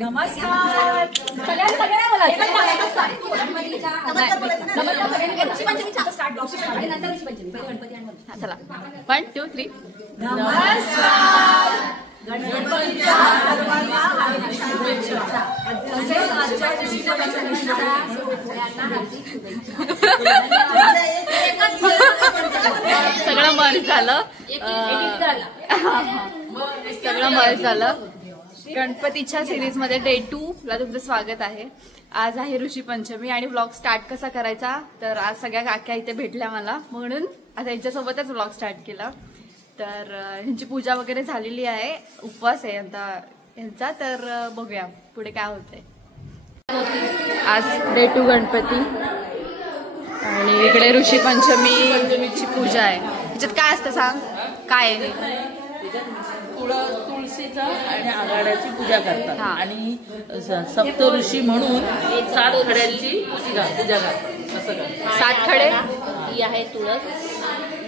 नमस्कार सगळ्यांना बोला चला 1 2 3 नमस्कार गणपतीच्या सर्वांना हार्दिक शुभेच्छा तसेच आजच्या दिवशीच्या सगळं मर्ज झालं सगळं मर्ज झालं गणपतीच्या सिरीज मध्ये डे 2 ला तुमचं स्वागत आहे। आज आहे ऋषी पंचमी आणि व्लॉग स्टार्ट कसा करायचा तर आज सगळ्या काक्या इथे भेटल्या मला म्हणून आता यांच्यासोबतच व्लॉग स्टार्ट केला। तर ह्यांची पूजा वगैरे झालेली आहे, उपवास आहे आता यांचा, तर बघूया पुढे काय होतंय। आज डे 2 गणपती आणि इकडे ऋषी पंचमीची पूजा आहे। ह्याच्यात काय असतं सांग काय आहे? तुळशीचा आणि आघाड्याची पूजा करतात आणि सप्त ऋषी म्हणून 7 खड्यांची पूजा करतात। असं करतात 7 खडे ही आहे तुळस,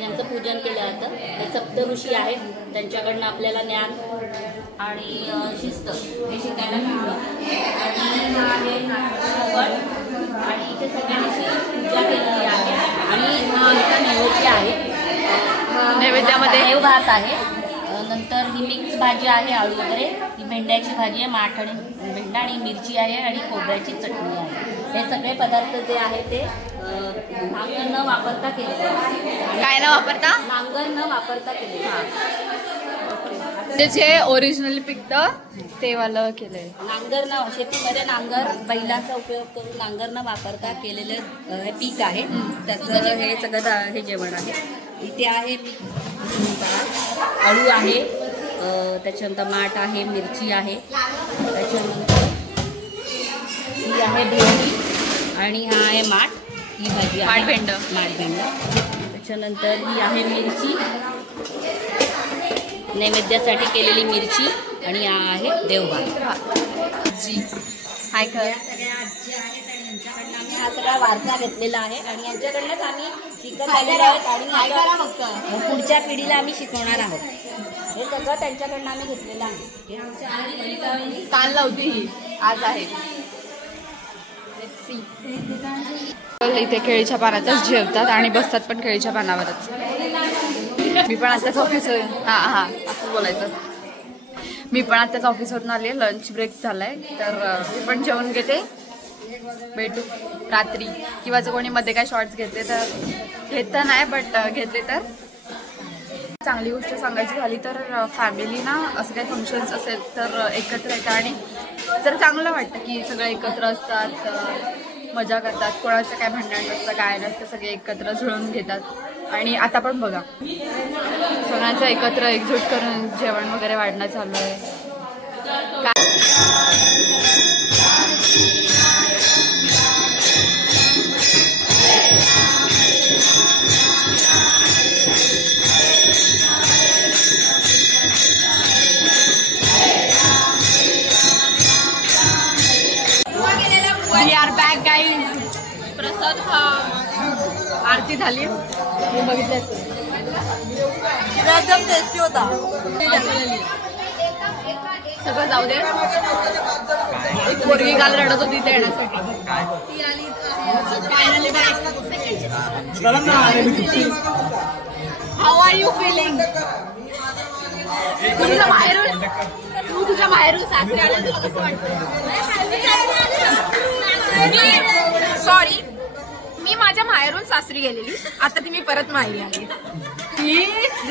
यांचं पूजन केलं जातं। हे सप्त ऋषी आहेत, त्यांच्याकडनं आपल्याला ज्ञान आणि शिस्त हे शिकायला मिळतं। आणि हा आहे श्रवण आणि इथे सगळ्यांची पूजा केलेली आहे आणि हा नैवेद्य आहे। नैवेद्यामध्ये देव भात आहे, नंतर ही मिक्स भाजी आहे आळू वगैरे, ही भेंड्याची भाजी आहे, माठ आणि भेंडा आणि मिरची आहे आणि खोबऱ्याची चटणी आहे। हे सगळे पदार्थ जे आहे ते नांगर न वापरता केलेले आहे। काय न वापरता? नांगर न वापरता केलेले ते जे ओरिजिनली पिकतं ते वालं केलंय। नांगर न शेतीमध्ये नांगर बैलाचा उपयोग करून नांगर न वापरता केलेले हे पीक आहे, त्याचं हे सगळं हे जेवण आहे। इथे आहे आळू आहे, त्याच्यानंतर माठ आहे, मिरची आहे, त्याच्यानंतर ही आहे भेंडी आणि हा आहे माठ, ही भाजी आहे माठ भेंड। त्याच्यानंतर ही आहे मिरची, नैवेद्यासाठी केलेली मिरची आणि हा आहे देवभात। जी हाय कर सगळ्या आजी आहेत आणि यांच्याकडनं आम्ही हा सगळा वारसा घेतलेला आहे आणि यांच्याकडनंच आम्ही शिकत आलेलो आहोत आणि पुढच्या पिढीला आम्ही शिकवणार आहोत। हे सगळं त्यांच्याकडनं आम्ही घेतलेलं आहे। हे आमच्या आई काल लावती ही आज आहे। इथे केळीच्या पानातच जेवतात आणि बसतात पण केळीच्या पानावरच। मी पण आताच ऑफिसवर असं बोलायचं, मी पण आताच ऑफिसवरून आली, लंच ब्रेक झालाय तर मी पण जेवण घेते, भेटू रात्री किंवा जर कोणी मध्ये काय शॉर्ट्स घेतले तर घेत तर नाही बट घेतले तर। चांगली गोष्ट सांगायची झाली तर फॅमिली ना असं काही फंक्शन्स असेल तर एकत्र येतात आणि जर चांगलं वाटतं की सगळे एकत्र असतात, मजा करतात, कोणाचं काय भांडण नसतं काय नसतं, सगळे एकत्र जुळून घेतात। आणि आता पण बघा सगळ्यांचं एकत्र एकजूट करून जेवण वगैरे वाढणं चालू आहे। We are back guys. प्रसाद आरती झाली, बघितलं एकदम टेस्टी होता। सगळं जाऊ दे, एक पोरगी काल रडत होती ते येण्यासाठी। How are you feeling? तुझ्या बाहेरून सासरी आलं तुला कसं वाटतं? सॉरी, मी माझ्या माहेरून सासरी गेलेली, आता ती मी परत माहेरी आली।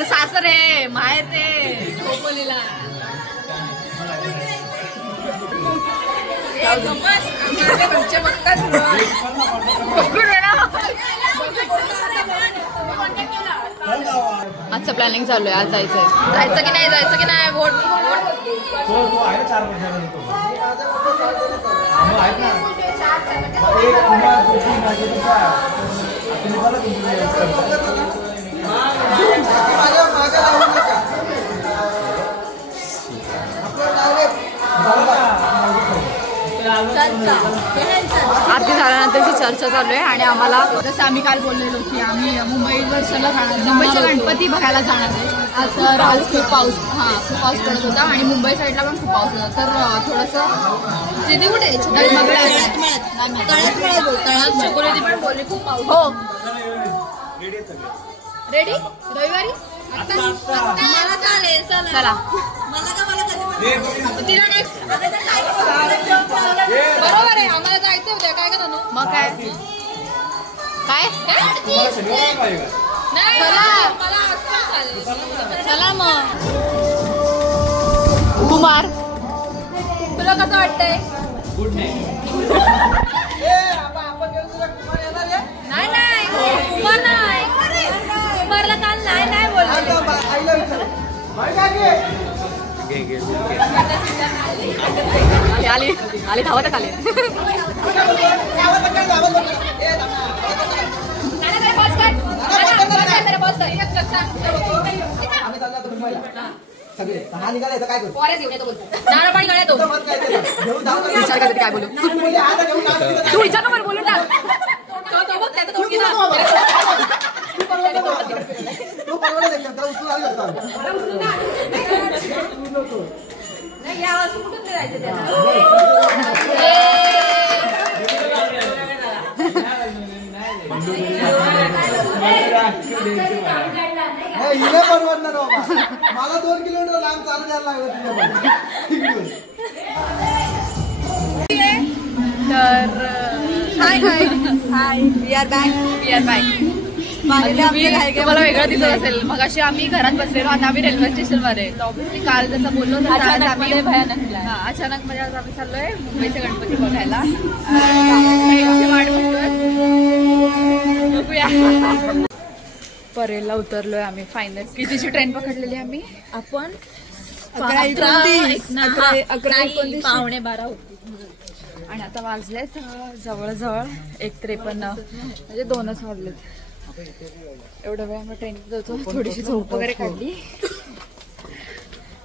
सासर आहे माहेर ते खोपोलीला। आजचं प्लॅनिंग चालू आहे, आज जायचं की नाही वोट आरती झाल्यानंतरची चर्चा चालू आहे आणि आम्हाला जसं आम्ही काल बोललेलो की आम्ही मुंबई दर्शनाला जाणार, मुंबईचा गणपती बघायला जाणार आहे. तर आज खूप पाऊस पडत होता आणि मुंबई साईडला पण खूप पाऊस होता. तर थोडंसं तिथे कुठे पण बोलले खूप पाऊस. हो रेडी रविवारी चला बरोबर आहे. आम्हाला जायचं होतं काय का मग काय चला मग. कुमार तुला कसं वाटतंय? नाही कुमार नाही, कुमारला काल नाही बोलले. आले धावतच आले. विचार करते काय बोलू. तू विचार नंबर बोलू ना. मला 2 किलोमीटर लांब चालू द्यायला लागलं. तर हाय वी आर बॅक. तुम्हाला वेगळं दिसत असेल. मग अशी आम्ही घरात बसलेलो, आता आम्ही रेल्वे स्टेशन मध्ये. तर ऑब्व्हियसली काल जसं बोललो तसं आज आम्ही भयानक अचानक म्हणजे आज आम्ही चाललोय मुंबईचे गणपती बघायला. वाट बघूया. परेलला उतरलोय आम्ही फायनल. कितीची ट्रेन पकडलेली आम्ही? आपण 11:12 होती आणि आता वाजलेत जवळजवळ 1:53 म्हणजे 2च वाजलेत. एवढा वेळ आम्ही ट्रेनमध्ये होतो. थोडीशी झोप वगैरे काढली.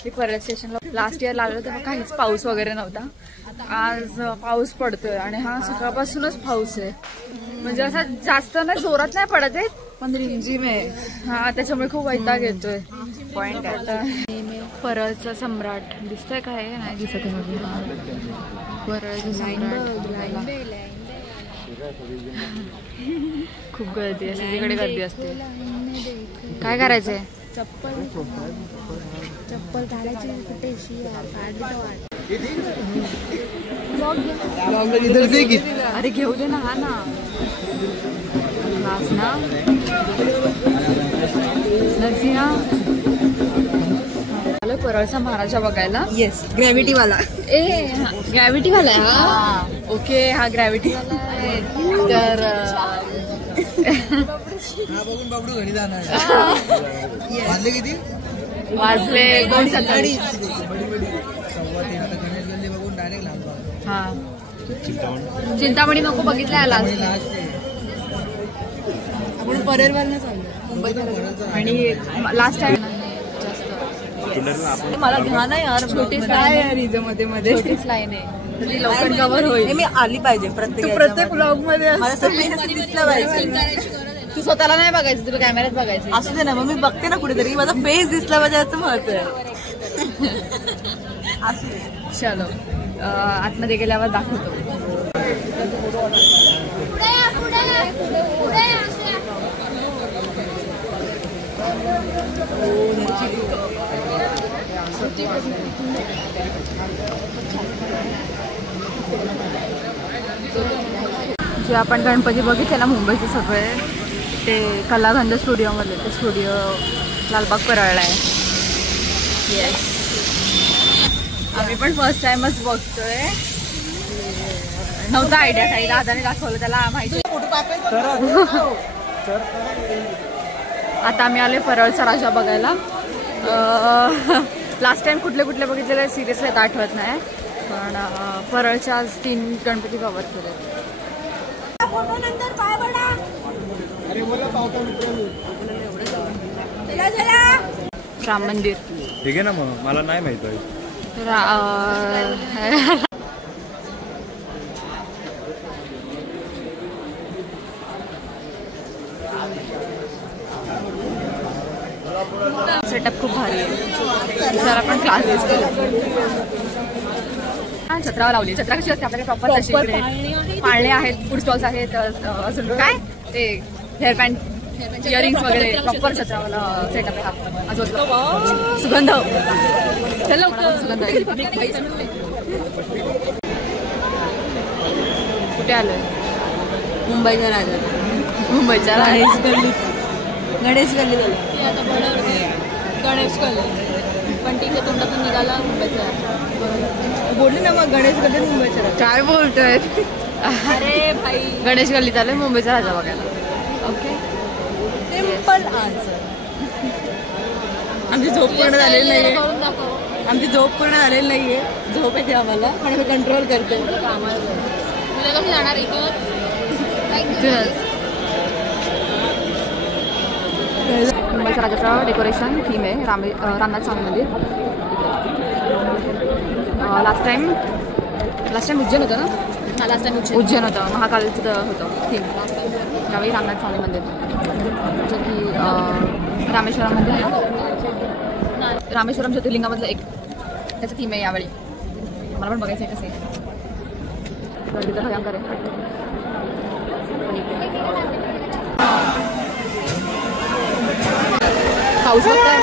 मी परळ स्टेशनला लास्ट इयर लागलो तेव्हा काहीच पाऊस वगैरे नव्हता. आज पाऊस पडतोय आणि हा सकाळपासूनच पाऊस आहे. म्हणजे असा जास्त नाही जोरात नाही पडत आहे पण रिमझिम आहे. हा त्याच्यामुळे खूप वैताग येतोय. पॉइंट आता परळचा सम्राट दिसतंय काय? नाही दिसत आहे म्हणजे. परळचा सम्राट खूप गर्दी असते तिकडे. गर्दी असते. काय करायचंय? चप्पल घालायची अरे घेऊ दे ना. हा ना नरसिंहा परळचा महाराजा बघायला. येस ग्रॅव्हिटी वाला. ग्रॅव्हिटी वाला आहे हा. ओके हा ग्रॅव्हिटी वाला आहे. तर वाजले किती? वाजले 2:40. हा चिंतामणी नको बघितलं आला आपण परेलवरनं चाललो मुंबईत. आणि लास्ट टाइम जास्त मला घ्या ना यार. छोटीच लाईन आहे रिझमध्ये मध्ये. छोटीच लाईन आहे लवकर कव्हर होईल. मी आली पाहिजे प्रत्येक ब्लॉग मध्ये दिसला पाहिजे. तू स्वतःला नाही बघायचं, तुला कॅमेऱ्यात बघायचं. असू दे ना मग मी बघते ना कुठेतरी. माझा फेस दिसला पाहिजे याचं महत्व आहे. चलो आतमध्ये गेल्यावर दाखवतो. जे आपण गणपती बघितले ना मुंबईचे सगळे ते कलागंध स्टुडिओमधले. ते स्टुडिओ लालबाग परळला आहे. येस आम्ही पण फर्स्ट टाइमच बघतोय. नव्हता आयडिया काही. दादाने दाखवलं त्याला माहिती. आता आम्ही आलोय परळचा राजा बघायला. लास्ट टाइम कुठले कुठले बघितलेले सिरियसली आता आठवत नाही पण परळच्या आज 3 गणपती कव्हर केले. राम मंदिर ठीक आहे ना. मग मला नाही माहित. सेटअप खूप भारी आहे. सर आपण क्लासेस छत्रा लावली. छत्रा कशी असते आपल्याकडे प्रॉपर तशी इकडे पाळणे आहेत, फूड स्टॉल्स आहेत, अजून काय ते हेअर पॅन्ट इयरिंग्स वगैरे प्रॉपर छत्रावाला सेटअप आहे. आजूबाजूला सुगंध सुगंध कुठे आलोय? मुंबईचा राजा, मुंबईच्या गणेश गल्ली गणेश गल्ली गणेश गल्ली पण तिथे तोंडातून निघाला मुंबईचा राजा. बोलली ना मग गणेश गल्ली मुंबईचा राजा. काय बोलतोय? अरे भाई गणेश गल्लीत आलोय मुंबईचा राजा बघायला. Okay simple answer. आमची झोप पूर्ण झालेली नाहीये. आमची झोप पूर्ण झालेली नाहीये. झोप येते आम्हाला पण आम्ही कंट्रोल करते. तुला कशी जाणार आहे? मुंबईच्या राजाचं डेकोरेशन थीम आहे रामनाथ स्वामी मंदिर. लास्ट टाइम उज्जैन होतं ना? लास्ट टाइम उज्जैन होतं, महाकालचं होतं थीम. यावेळी रामनाथ स्वामी मंदिर जे की रामेश्वरममध्ये आहे ना, रामेश्वरम ज्योतिर्लिंगामधलं एक त्याचं थीम आहे यावेळी. मला पण बघायचं आहे कसं आहे. गर्दी तर भयंकर आहे. पाऊस बघताय?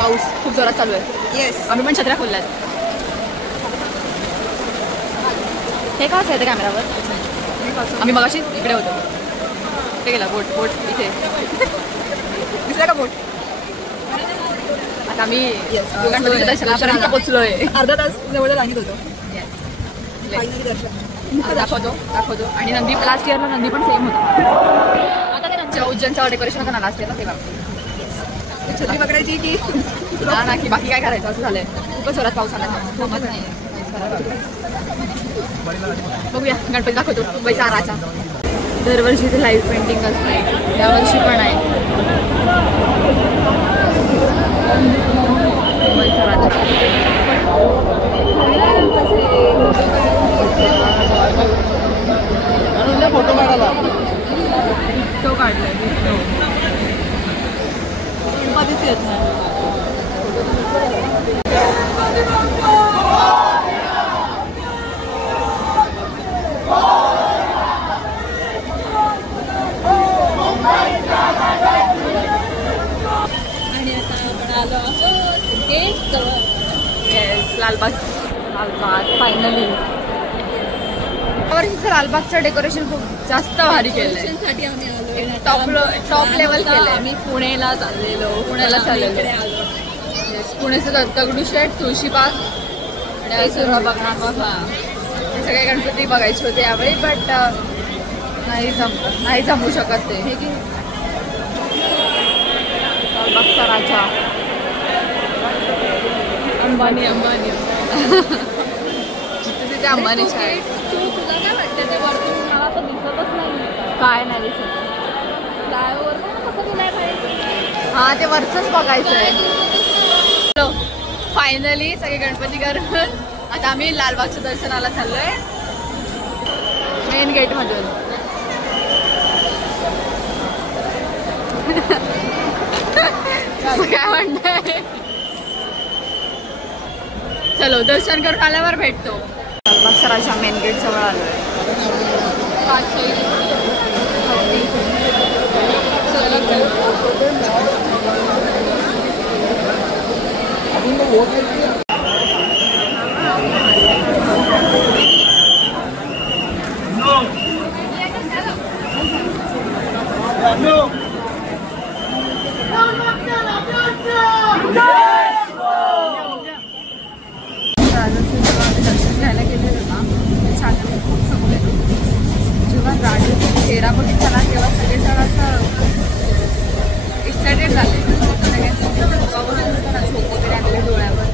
पाऊस खूप जोरात चालू आहे. येस. आम्ही पण छत्र्या खोलल्यात. हे का असं येतं कॅमेरावर? आम्ही मगाशी इकडे होतो. ते गेला बोट इथे दिसला का बोट? आता आम्ही गणपतीच्या दर्शनापर्यंत पोचलोय. अर्धा तास जवळ रांगेत होतो. दाखवतो. आणि नंदी लास्ट इयरला नंदी पण सेम होता. आता ते नंतर उज्जैनचं डेकोरेशन होतं ना लास्ट इयरला तेव्हा. छत्री पकडायची की ना की बाकी काय करायचं असं झालंय. खूपच जोरात पाऊस आला. बघूया गणपती दाखवतो मुंबईचा आराचा. दरवर्षी ते लाईव्ह पेंटिंग असते, यावर्षी पण आहे. मुंबईचा राजा फोटो काढायला तो काढलाय. कधीच येत नाही. आणि आता आपण आलो आहोत गेट जवळ. Yes, Lalbaug finally. यावर्षीचं लालबागचं डेकोरेशन खूप जास्त भारी केलंय. साठी आम्ही आलो. टॉप लेवल केलंय. आम्ही पुण्याला चाललेलो. पुण्याला चाललेलो. पुण्याचं दगडूशेठ, तुळशीबाग आणि हे सगळे गणपती बघायचे होते यावेळी, बट नाही जमू शकत ते. हे की लालबागचा राजा अंबानी तिथे अंबानीच्या आहे. तुला काय वाटतं ते वरतून मला तर दिसतच नाही. काय नाही दिसत. फ्लायओव्हर कसं तुला पाहिजे? हा ते वरचंच बघायचं आहे. फायनली सगळे गणपती करून आता आम्ही लालबागच्या दर्शनाला चाललोय मेन गेट मधून. काय म्हणताय? चलो दर्शन करून आल्यावर भेटतो. लालबागच्या राजा मेन गेट जवळ आलोय. दर्शन घ्यायला गेलेलं ना खूप जमलेलो. जेव्हा राजाचा चेहरा बघितला ना तेव्हा सगळे जण असं एक्सायटेड झाले. सगळ्यांचं झोप वगैरे आणले डोळ्यावर.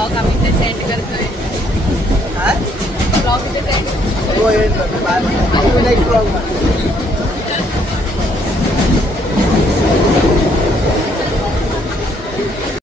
ब्लॉग आम्ही इथे सेंड करतोय. काय ब्लॉग इथे सेंड हो, येईल. Bye bye. Next blog.